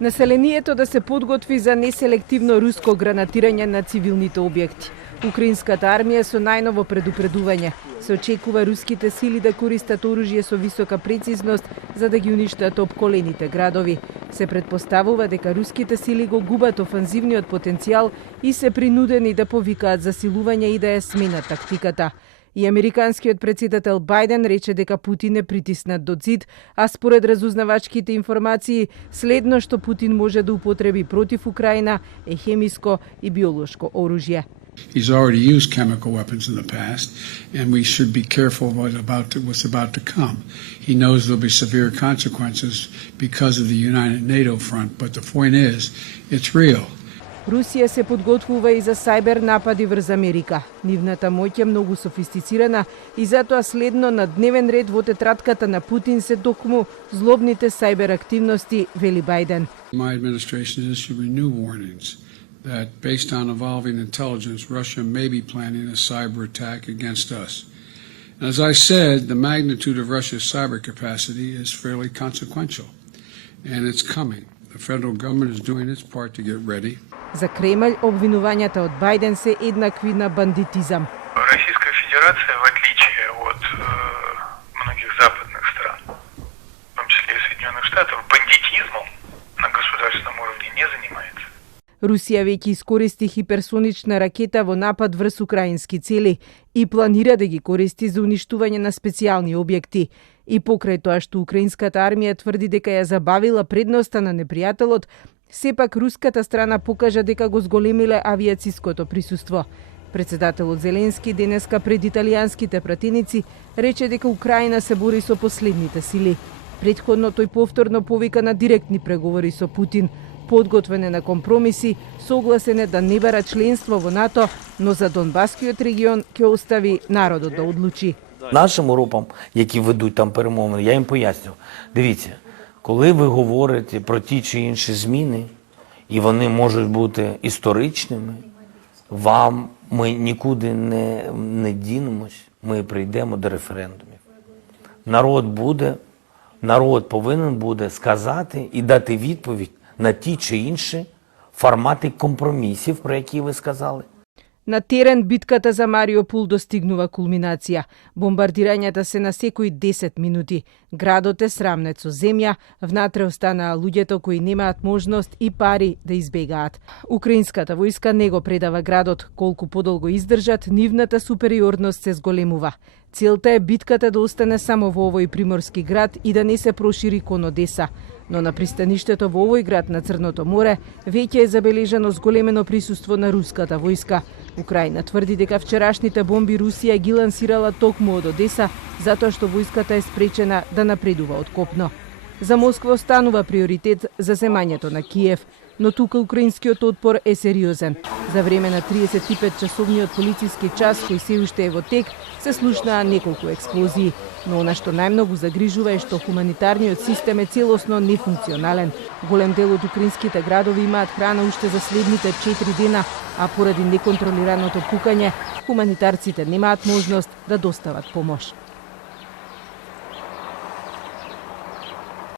Населението да се подготви за неселективно руско гранатирање на цивилните објекти. Украинската армија со најново предупредување. Се очекува руските сили да користат оружје со висока прецизност за да ги уништат опколените градови. Се претпоставува дека руските сили го губат офанзивниот потенцијал и се принудени да повикаат засилување и да ја сменат тактиката. И американскиот председател Бајден рече дека Путин е притиснат до зид, а според разузнавачките информации, следно што Путин може да употреби против Украина е хемиско и биолошко оружје. He's already used chemical weapons in the past, and we should be careful what's about to come. He knows there'll be severe consequences because of the United NATO front, but the point is, it's real. Русија се подготвува и за сајбер напади врз Америка. Нивната моќ е многу софистицирана и затоа следно на дневен ред во тетратката на Путин се токму злобните сајбер активности, вели Бајден. My administration is issuing new warnings that based on evolving intelligence, Russia may be planning a cyber attack against us. And as I said, the magnitude of Russia's cyber capacity is fairly consequential, and it's coming. The federal government is doing its part to get ready. За Кремљ обвинувањата од Бајден се еднакви на бандитизам. Российская Федерация, в отличие от многих западных стран, в том числе и Соединенных Штатов, бандитизмом на государственном уровне не занимается. Русија веќе искористи хиперсонична ракета во напад врз украински цели и планира да ги користи за уништување на специјални објекти. И покрај тоа што украинската армија тврди дека ја забавила предноста на непријателот, сепак руската страна покажа дека го зголемиле авијациското присуство. Председателот Зеленски денеска пред италијанските пратеници рече дека Украина се бори со последните сили. Претходно тој повторно повика на директни преговори со Путин, подготвен е на компромиси, согласен е да не бара членство во НАТО, но за Донбаскиот регион ќе остави народот да одлучи. Нашим групам, які ведуть там перемовини, я їм пояснюю. Дивіться, коли ви говорите про ті чи інші зміни, і вони можуть бути історичними, ми нікуди не дінемось, ми прийдемо до референдумів. Народ повинен буде сказати і дати відповідь на ті чи інші формати компромісів, про які ви сказали. На терен битката за Мариупол достигнува кулминација. Бомбардирањата се на секои 10 минути. Градот е срамнет со земја, внатре останаа луѓето кои немаат можност и пари да избегаат. Украинската војска не го предава градот. Колку подолго издржат, нивната супериорност се зголемува. Целта е битката да остане само во овој приморски град и да не се прошири кон Одеса. Но на пристаништето во овој град на Црното море веќе е забележано зголемено присуство на руската војска. Украина тврди дека вчерашните бомби Русија ги лансирала токму од Одеса, затоа што војската е спречена да напредува од копно. За Москва останува приоритет за земањето на Киев, но тука украинскиот отпор е сериозен. За време на 35-часовниот полициски час кој се уште е во тек, се слушнаа неколку експлозии. Но она што најмногу загрижува е што хуманитарниот систем е целосно нефункционален. Голем дел од украинските градови имаат храна уште за следните 4 дена, а поради неконтролираното пукање, хуманитарците немаат можност да достават помош.